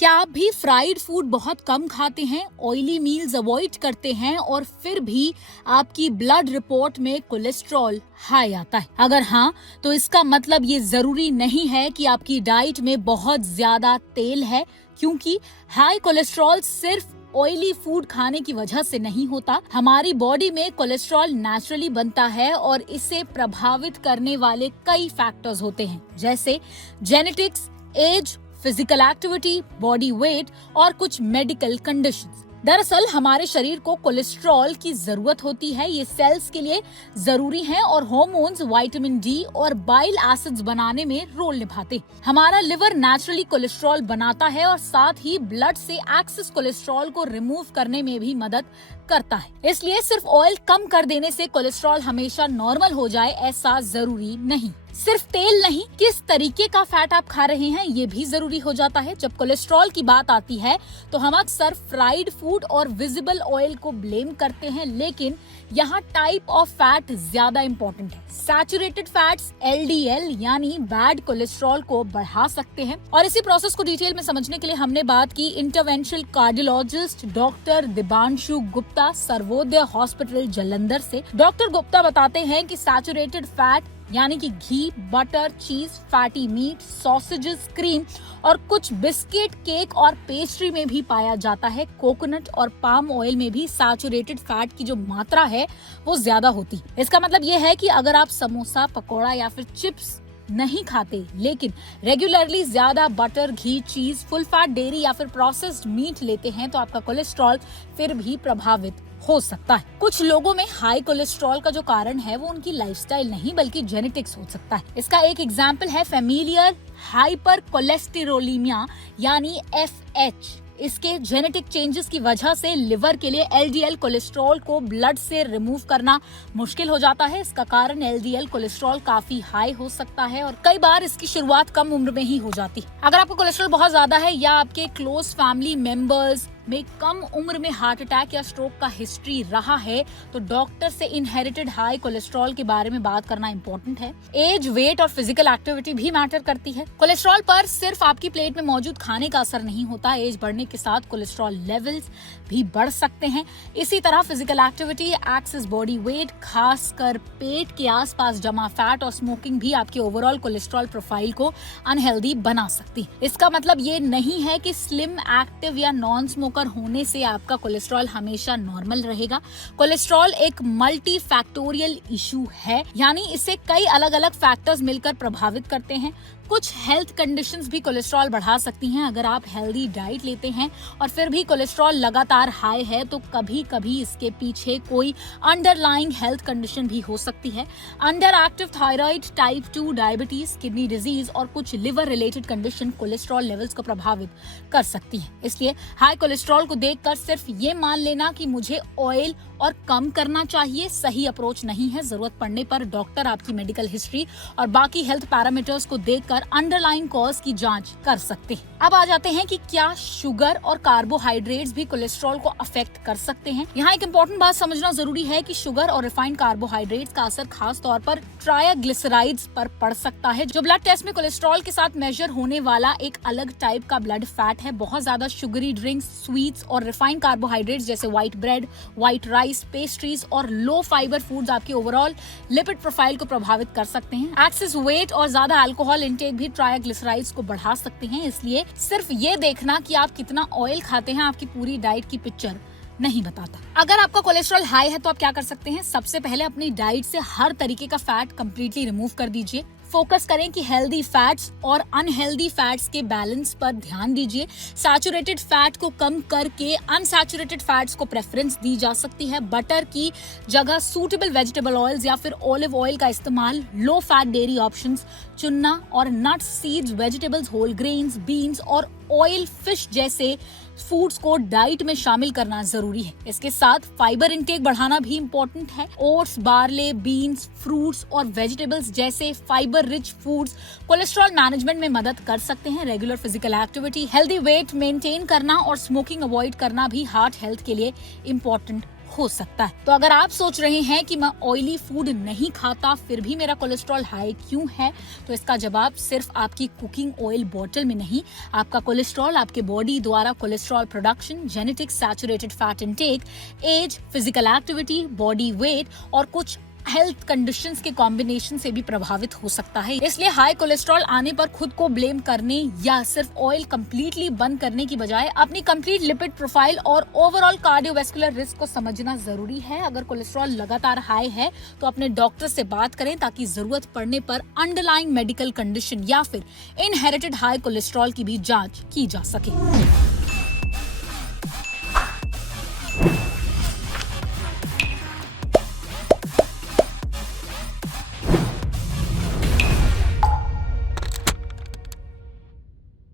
क्या आप भी फ्राइड फूड बहुत कम खाते हैं, ऑयली मील्स अवॉइड करते हैं और फिर भी आपकी ब्लड रिपोर्ट में कोलेस्ट्रॉल हाई आता है? अगर हाँ, तो इसका मतलब ये जरूरी नहीं है कि आपकी डाइट में बहुत ज्यादा तेल है, क्योंकि हाई कोलेस्ट्रॉल सिर्फ ऑयली फूड खाने की वजह से नहीं होता। हमारी बॉडी में कोलेस्ट्रॉल नेचुरली बनता है और इसे प्रभावित करने वाले कई फैक्टर्स होते हैं, जैसे genetics, age, physical activity, body weight और कुछ मेडिकल कंडीशंस। दरअसल हमारे शरीर को कोलेस्ट्रॉल की जरूरत होती है, ये सेल्स के लिए जरूरी है और हार्मोन्स, विटामिन डी और बाइल एसिड्स बनाने में रोल निभाते। हमारा लिवर नेचुरली कोलेस्ट्रॉल बनाता है और साथ ही ब्लड से एक्सेस कोलेस्ट्रॉल को रिमूव करने में भी मदद करता है। इसलिए सिर्फ ऑयल कम कर देने से कोलेस्ट्रॉल हमेशा नॉर्मल हो जाए, ऐसा जरूरी नहीं। सिर्फ तेल नहीं, किस तरीके का फैट आप खा रहे हैं ये भी जरूरी हो जाता है। जब कोलेस्ट्रॉल की बात आती है तो हम अक्सर फ्राइड फूड और विजिबल ऑयल को ब्लेम करते हैं, लेकिन यहाँ टाइप ऑफ फैट ज्यादा इम्पोर्टेंट है। सैचुरेटेड फैट्स LDL यानी बैड कोलेस्ट्रॉल को बढ़ा सकते हैं और इसी प्रोसेस को डिटेल में समझने के लिए हमने बात की interventional cardiologist doctor Dibanshu Gupta, Sarvodaya hospital Jalandhar से। डॉक्टर गुप्ता बताते हैं कि सैचुरेटेड फैट यानी कि घी, बटर, चीज, फैटी मीट, सॉसेजेस, क्रीम और कुछ बिस्किट, केक और पेस्ट्री में भी पाया जाता है। कोकोनट और पाम ऑयल में भी सैचुरेटेड फैट की जो मात्रा है वो ज्यादा होती है। इसका मतलब ये है कि अगर आप समोसा, पकौड़ा या फिर चिप्स नहीं खाते, लेकिन रेगुलरली ज्यादा बटर, घी, चीज, फुल फैट डेयरी या फिर प्रोसेस्ड मीट लेते हैं तो आपका कोलेस्ट्रॉल फिर भी प्रभावित हो सकता है। कुछ लोगों में हाई कोलेस्ट्रॉल का जो कारण है वो उनकी लाइफस्टाइल नहीं बल्कि जेनेटिक्स हो सकता है। इसका एक एग्जाम्पल है फैमिलियल हाइपर कोलेस्टेरोलीमिया यानी FH। इसके जेनेटिक चेंजेस की वजह से लिवर के लिए LDL कोलेस्ट्रॉल को ब्लड से रिमूव करना मुश्किल हो जाता है। इसका कारण LDL कोलेस्ट्रॉल काफी हाई हो सकता है और कई बार इसकी शुरुआत कम उम्र में ही हो जाती है। अगर आपको कोलेस्ट्रॉल बहुत ज्यादा है या आपके क्लोज फैमिली मेंबर्स में कम उम्र में हार्ट अटैक या स्ट्रोक का हिस्ट्री रहा है तो डॉक्टर से इनहेरिटेड हाई कोलेस्ट्रॉल के बारे में बात करना इम्पोर्टेंट है। एज, वेट और फिजिकल एक्टिविटी भी मैटर करती है। कोलेस्ट्रॉल पर सिर्फ आपकी प्लेट में मौजूद खाने का असर नहीं होता। एज बढ़ने के साथ कोलेस्ट्रॉल लेवल्स भी बढ़ सकते हैं। इसी तरह physical activity, access body weight, खासकर पेट के आसपास जमा फैट और स्मोकिंग भी आपके ओवरऑल कोलेस्ट्रॉल प्रोफाइल को अनहेल्दी बना सकती है। इसका मतलब ये नहीं है कि स्लिम, एक्टिव या नॉन स्मोकर होने से आपका कोलेस्ट्रॉल हमेशा नॉर्मल रहेगा। कोलेस्ट्रॉल एक मल्टी फैक्टोरियल इशू है, यानी इसे कई अलग अलग फैक्टर्स मिलकर प्रभावित करते हैं। कुछ हेल्थ कंडीशंस भी कोलेस्ट्रॉल बढ़ा सकती हैं। अगर आप हेल्दी डाइट लेते हैं और फिर भी कोलेस्ट्रॉल लगातार हाई है तो कभी कभी इसके पीछे कोई अंडरलाइंग हेल्थ कंडीशन भी हो सकती है। Under active thyroid, type 2 diabetes, kidney disease और कुछ liver related condition cholesterol levels को प्रभावित कर सकती है। इसलिए हाई कोलेस्ट्रॉल को देखकर सिर्फ ये मान लेना कि मुझे ऑयल और कम करना चाहिए सही अप्रोच नहीं है। जरूरत पड़ने पर डॉक्टर आपकी मेडिकल हिस्ट्री और बाकी हेल्थ पैरामीटर्स को देखकर अंडरलाइंग कॉज की जांच कर सकते हैं। अब आ जाते हैं कि क्या शुगर और कार्बोहाइड्रेट्स भी कोलेस्ट्रॉल को अफेक्ट कर सकते हैं। यहाँ एक इम्पोर्टेंट बात समझना जरूरी है कि शुगर और रिफाइंड कार्बोहाइड्रेट्स का असर खास तौर पर ट्राइग्लिसराइड्स पर पड़ सकता है, जो ब्लड टेस्ट में कोलेस्ट्रॉल के साथ मेजर होने वाला एक अलग टाइप का ब्लड फैट है। बहुत ज्यादा शुगरी ड्रिंक्स, स्वीट्स और रिफाइंड कार्बोहाइड्रेट्स जैसे white bread, white rice, pastries और लो फाइबर फूड्स आपके ओवरऑल लिपिड प्रोफाइल को प्रभावित कर सकते हैं। एक्सेस वेट और ज्यादा अल्कोहल इंटेक भी ट्राइग्लिसराइड्स को बढ़ा सकते हैं। इसलिए सिर्फ ये देखना कि आप कितना ऑयल खाते हैं आपकी पूरी डाइट की पिक्चर नहीं बताता। अगर आपका कोलेस्ट्रॉल हाई है तो आप क्या कर सकते हैं? सबसे पहले अपनी डाइट से हर तरीके का फैट कंप्लीटली रिमूव कर दीजिए। फोकस करें कि हेल्दी फैट्स और अनहेल्दी फैट्स के बैलेंस पर ध्यान दीजिए। सैचुरेटेड फैट को कम करके अनसैचुरेटेड फैट्स को प्रेफरेंस दी जा सकती है। बटर की जगह सूटेबल वेजिटेबल ऑयल्स या फिर ऑलिव ऑयल का इस्तेमाल, लो फैट डेयरी ऑप्शंस चुनना और nuts, seeds, vegetables, whole grains, beans और ऑयल फिश जैसे फूड्स को डाइट में शामिल करना जरूरी है। इसके साथ फाइबर इंटेक बढ़ाना भी इम्पोर्टेंट है। ओट्स, बार्ले, बीन्स, फ्रूट्स और वेजिटेबल्स जैसे fibre rich foods cholesterol management में मदद कर सकते हैं। Regular physical activity, healthy weight maintain करना और स्मोकिंग अवॉइड करना भी हार्ट हेल्थ के लिए इम्पोर्टेंट हो सकता है। तो अगर आप सोच रहे हैं कि मैं ऑयली फूड नहीं खाता फिर भी मेरा कोलेस्ट्रॉल हाई क्यों है, तो इसका जवाब सिर्फ आपकी कुकिंग ऑयल बॉटल में नहीं, आपका कोलेस्ट्रॉल आपके बॉडी द्वारा cholesterol production, genetics, saturated fat intake, age, physical activity, body weight और कुछ हेल्थ कंडीशंस के कॉम्बिनेशन से भी प्रभावित हो सकता है। इसलिए हाई कोलेस्ट्रॉल आने पर खुद को ब्लेम करने या सिर्फ ऑयल कंप्लीटली बंद करने की बजाय अपनी कंप्लीट लिपिड प्रोफाइल और ओवरऑल कार्डियोवैस्कुलर रिस्क को समझना जरूरी है। अगर कोलेस्ट्रॉल लगातार हाई है तो अपने डॉक्टर से बात करें ताकि जरूरत पड़ने पर अंडरलाइंग मेडिकल कंडीशन या फिर इनहेरिटेड हाई कोलेस्ट्रॉल की भी जांच की जा सके।